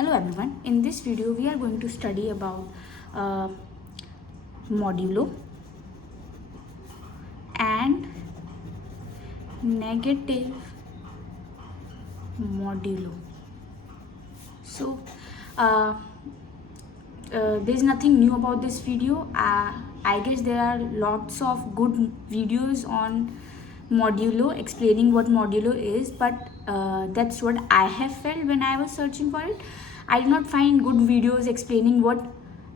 Hello everyone, in this video we are going to study about modulo and negative modulo. So there's nothing new about this video. I guess there are lots of good videos on modulo explaining what modulo is, but that's what I have felt when I was searching for it. I did not find good videos explaining what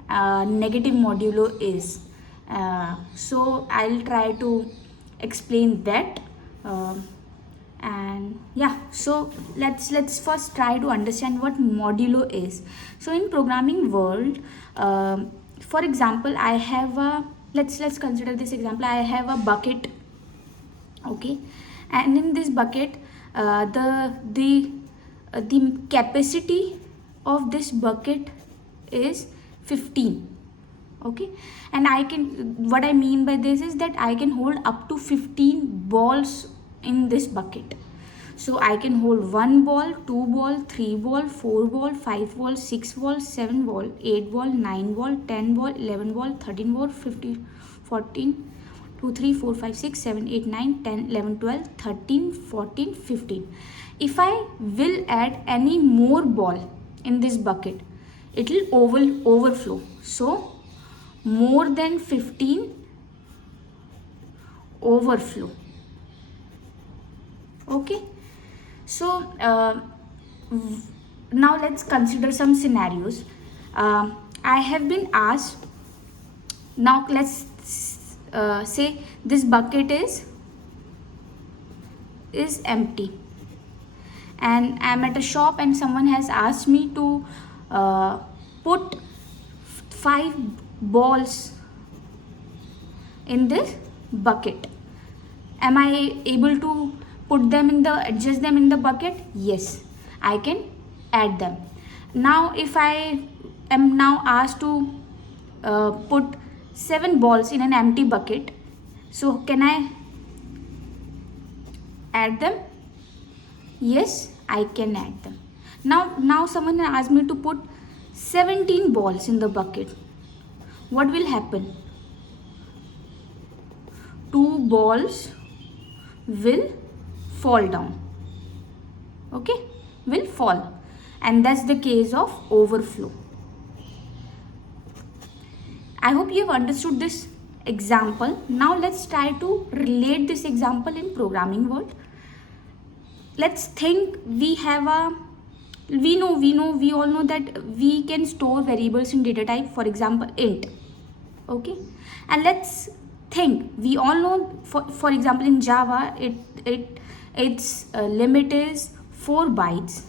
negative modulo is. So I'll try to explain that. And yeah, so let's first try to understand what modulo is. So in programming world, for example, I have a let's consider this example. I have a bucket, okay, and in this bucket the capacity of this bucket is 15, okay, and what I mean by this is that I can hold up to 15 balls in this bucket. So I can hold 1 ball, 2 ball, 3 ball, 4 ball, 5 ball, 6 ball, 7 ball, 8 ball, 9 ball, 10 ball, 11 ball, 13 ball, 15, 14, 2, 3, 4, 5, 6, 7, 8, 9, 10, 11, 12, 13, 14, 15. If I will add any more ball in this bucket, it will overflow. So more than 15 overflow. Okay, so now let's consider some scenarios. I have been asked, now let's say this bucket is empty and I'm at a shop and someone has asked me to put 5 balls in this bucket. Am I able to adjust them in the bucket? Yes, I can add them. Now if I am now asked to put 7 balls in an empty bucket, so can I add them? Yes, I can add them. Now someone asked me to put 17 balls in the bucket. What will happen? 2 balls will fall down, okay, will fall, and that's the case of overflow. I hope you have understood this example. Now let's try to relate this example in programming world. Let's think we all know that we can store variables in data type, for example int, okay, and let's think we all know for example in Java its limit is 4 bytes,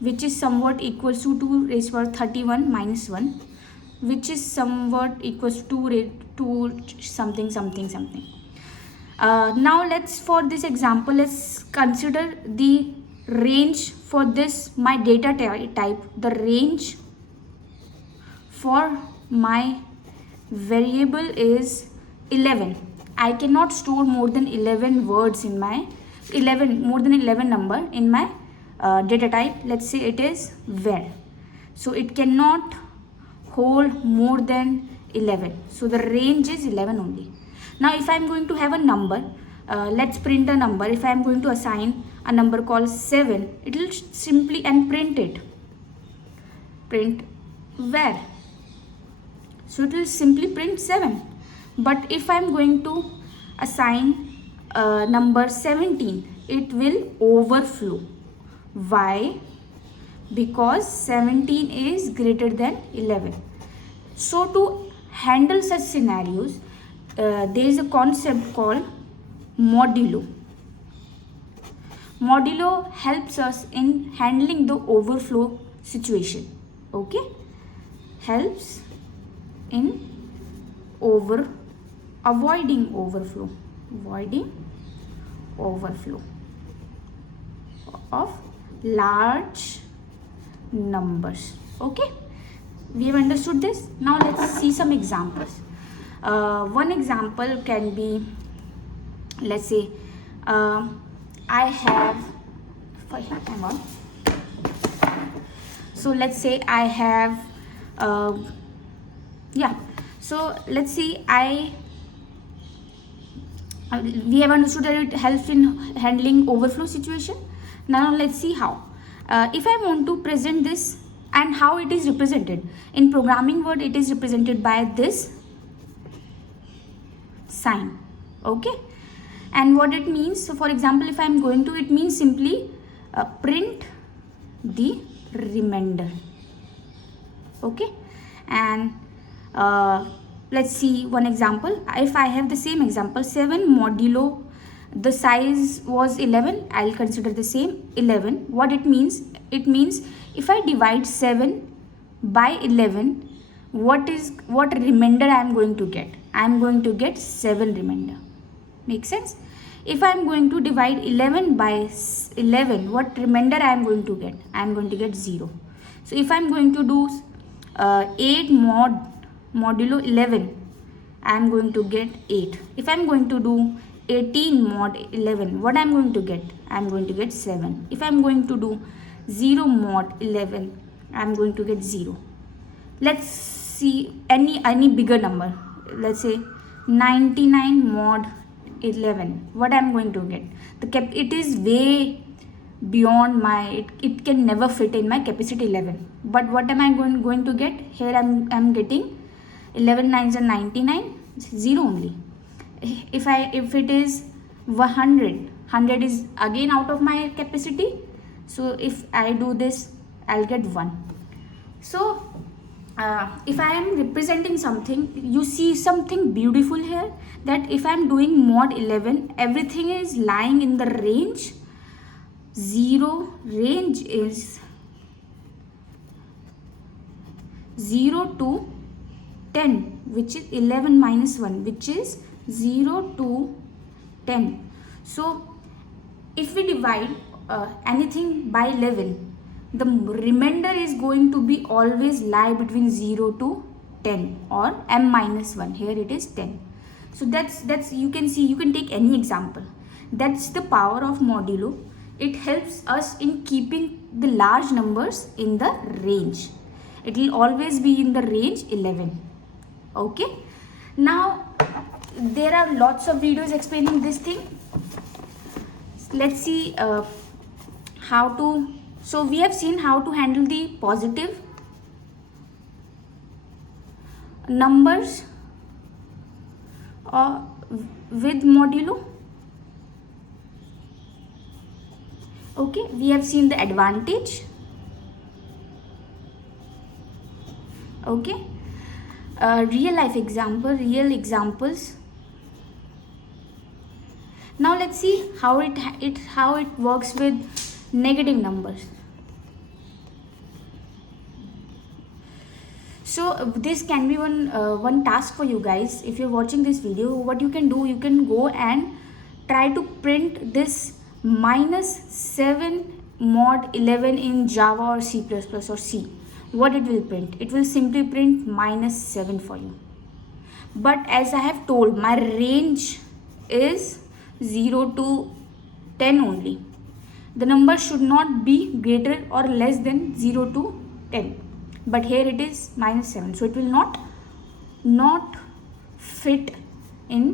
which is somewhat equals to 2 raised to 31 minus 1, which is somewhat equals to something. Now for this example, let's consider the range for this my data type. The range for my variable is 11. I cannot store more than 11 words in my 11 number in my data type. Let's say it is var, so it cannot hold more than 11, so the range is 11 only. Now if I am going to have a number, let's print a number. If I am going to assign a number called 7, it will simply and print var, so it will simply print 7. But if I am going to assign number 17, it will overflow. Why? Because 17 is greater than 11. So to handle such scenarios, there is a concept called modulo. Modulo helps us in handling the overflow situation, okay, helps in avoiding overflow of large numbers. Okay, we have understood this. Now let's see some examples. One example can be, let's say I have, hang on. so let's say I have so let's see we have understood that it helps in handling overflow situation. Now let's see how. If I want to present this and how it is represented in programming word, it is represented by this sign. Okay, and what it means, so for example, if I am going to, it means simply print the remainder. Okay, and let's see one example. If I have the same example, 7 modulo, the size was 11, I'll consider the same 11. What it means? It means if I divide 7 by 11, what remainder I am going to get? I am going to get 7 remainder. Make sense? If I am going to divide 11 by 11, what remainder I am going to get? I am going to get 0. So if I am going to do 8 modulo 11, I am going to get 8. If I am going to do 18 mod 11, what I am going to get? I am going to get 7. If I am going to do 0 mod 11, I am going to get 0. Let's see any bigger number. Let's say 99 mod 11. What I am going to get? It is way beyond my, it can never fit in my capacity 11. But what am I going to get? Here I'm getting 11 nines are 99, 0 only. If it is 100 is again out of my capacity. So if I do this, I'll get 1. So if I am representing something, you see something beautiful here, that if I am doing mod 11, everything is lying in the range 0. Range is 0 to 10, which is 11 minus 1, which is 0 to 10. So if we divide anything by 11, the remainder is going to be always lie between 0 to 10 or m minus 1. Here it is 10. So that's you can see, you can take any example. That's the power of modulo. It helps us in keeping the large numbers in the range. It will always be in the range 11. Okay, now there are lots of videos explaining this thing. Let's see how to. So we have seen how to handle the positive numbers with modulo. Okay, we have seen the advantage. Okay, real examples. Now let's see how it works with negative numbers. So this can be one task for you guys. If you're watching this video, what you can do, you can go and try to print this -7 mod 11 in Java or C++ or C. What it will print? It will simply print -7 for you. But as I have told, my range is 0 to 10 only. The number should not be greater or less than 0 to 10. But here it is -7. So it will not fit in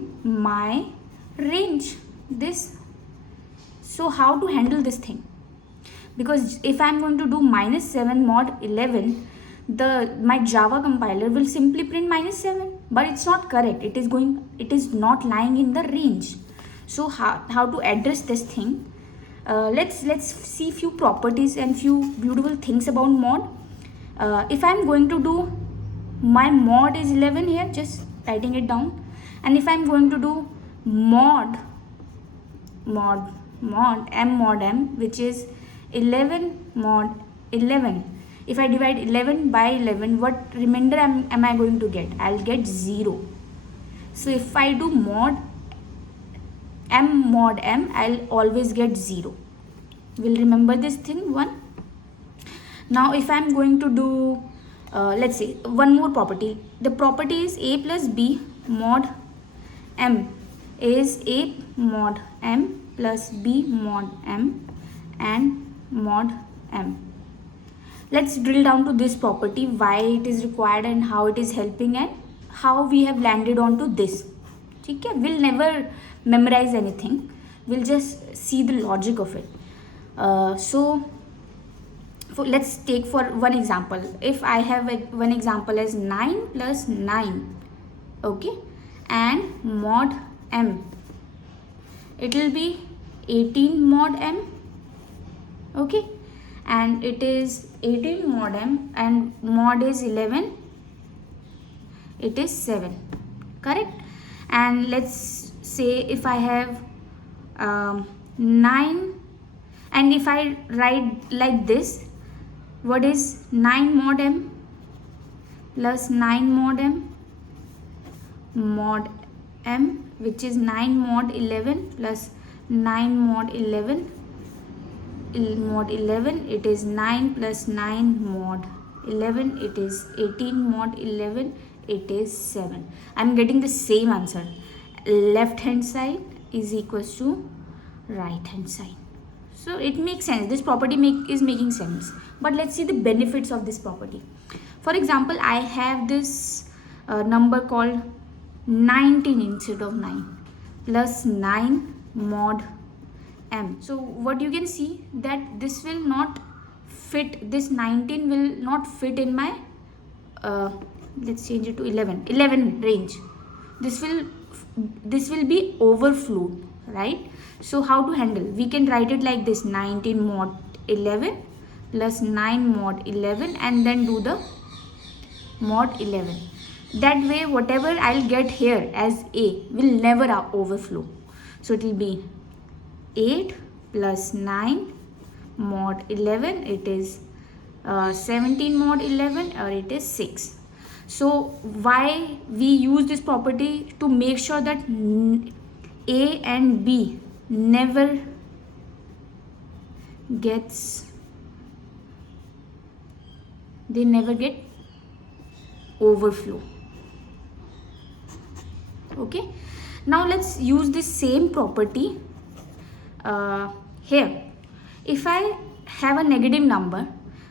my range. So how to handle this thing? Because if I'm going to do -7 mod 11, my Java compiler will simply print -7, but it's not correct. It is not lying in the range. So how to address this thing? Let's see few properties and few beautiful things about mod. If I'm going to do, my mod is 11 here, just writing it down. And if I'm going to do mod m mod m, which is 11 mod 11. If I divide 11 by 11, what remainder am I going to get? I'll get 0. So if I do mod m, I'll always get 0. We'll remember this thing one. Now if I'm going to do, let's say one more property. The property is a plus b mod m is a mod m plus b mod m and mod m. Let's drill down to this property, why it is required and how it is helping and how we have landed onto this. Okay, we'll never memorize anything, we'll just see the logic of it. Let's take for one example. If I have one example as 9 plus 9, okay, and mod m, it will be 18 mod m, okay, and it is 18 mod m and mod is 11, it is 7, correct? And let's say if I have 9, and if I write like this, what is 9 mod m plus 9 mod m, which is 9 mod 11 plus 9 mod 11, it is 9 plus 9 mod 11, it is 18 mod 11, it is 7. I'm getting the same answer. Left hand side is equals to right hand side. So it makes sense. This property is making sense. But let's see the benefits of this property. For example, I have this number called 19 instead of 9 plus 9 mod m. So what you can see that this will not fit, this 19 will not fit in my let's change it to 11 range. This will be overflowed, right? So how to handle? We can write it like this: 19 mod 11 plus 9 mod 11 and then do the mod 11. That way whatever I'll get here as a will never overflow. So it will be 8 plus 9 mod 11, it is 17 mod 11, or it is 6. So why we use this property? To make sure that a and b never get overflow. Okay, now let's use this same property here. If I have a negative number,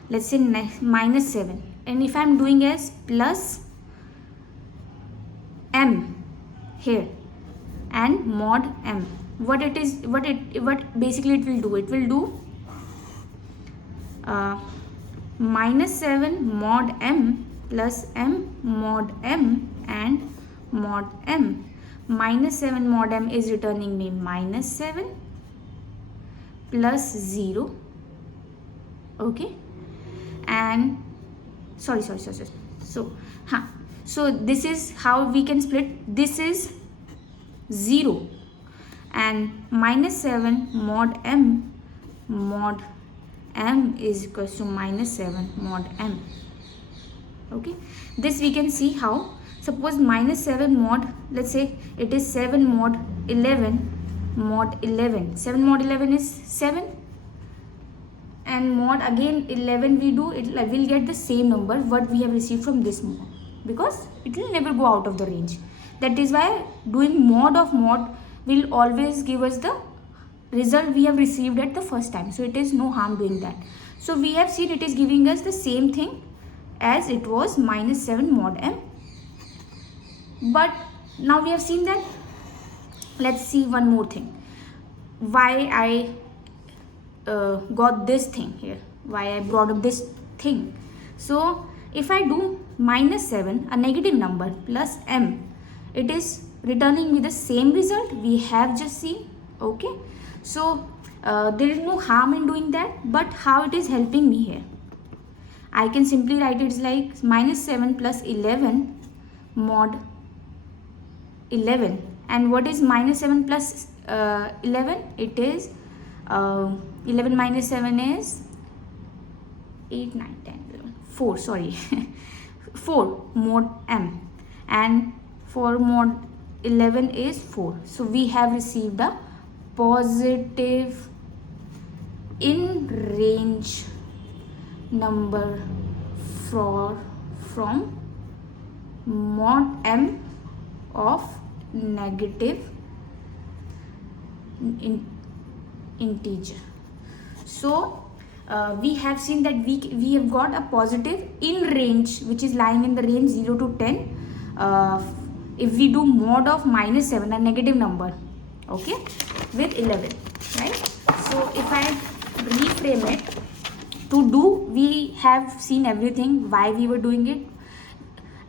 let's say minus 7, and if I'm doing as plus m here and mod m, what basically it will do minus 7 mod m plus m mod m and mod m. Minus 7 mod m is returning me minus 7 plus 0, okay, and sorry, so this is how we can split. This is 0 and minus 7 mod m is equals to minus 7 mod m. Okay, this we can see how. Suppose minus 7 mod, let's say it is 7 mod 11 mod 11. 7 mod 11 is 7 and mod again 11 we do, it will get the same number what we have received from this mod, because it will never go out of the range. That is why doing mod of mod will always give us the result we have received at the first time. So it is no harm doing that. So we have seen it is giving us the same thing as it was minus 7 mod m. But now we have seen that. Let's see one more thing. Why I got this thing here, why I brought up this thing. So if I do minus 7, a negative number, plus m, it is returning me the same result we have just seen. Okay, so there is no harm in doing that. But how it is helping me here? I can simply write it like minus 7 plus 11 mod 11. And what is minus 7 plus 11? It is 11 minus 7 is 8, 9, 10, 11, 4, sorry 4 mod m, and 4 mod 11 is 4. So we have received a positive in range number from mod m of negative integer. So we have seen that we have got a positive in range, which is lying in the range 0 to 10. If we do mod of -7, a negative number, okay, with 11, right? So if I reframe it to do, we have seen everything, why we were doing it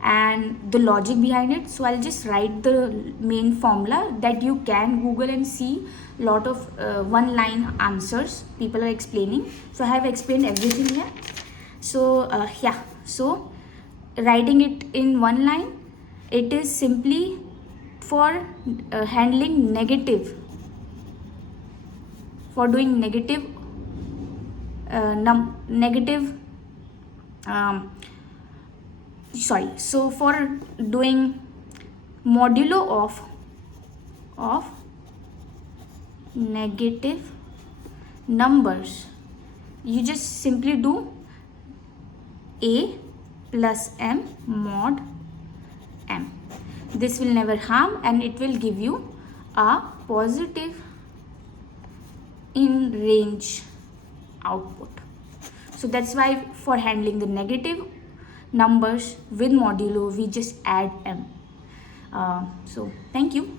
and the logic behind it. So I'll just write the main formula that you can Google and see lot of one line answers people are explaining. So I have explained everything here. So yeah, so writing it in one line, it is simply for handling negative, for doing negative so for doing modulo of negative numbers, you just simply do a plus m mod m. This will never harm and it will give you a positive in range output. So that's why for handling the negative numbers with modulo, we just add m. So thank you.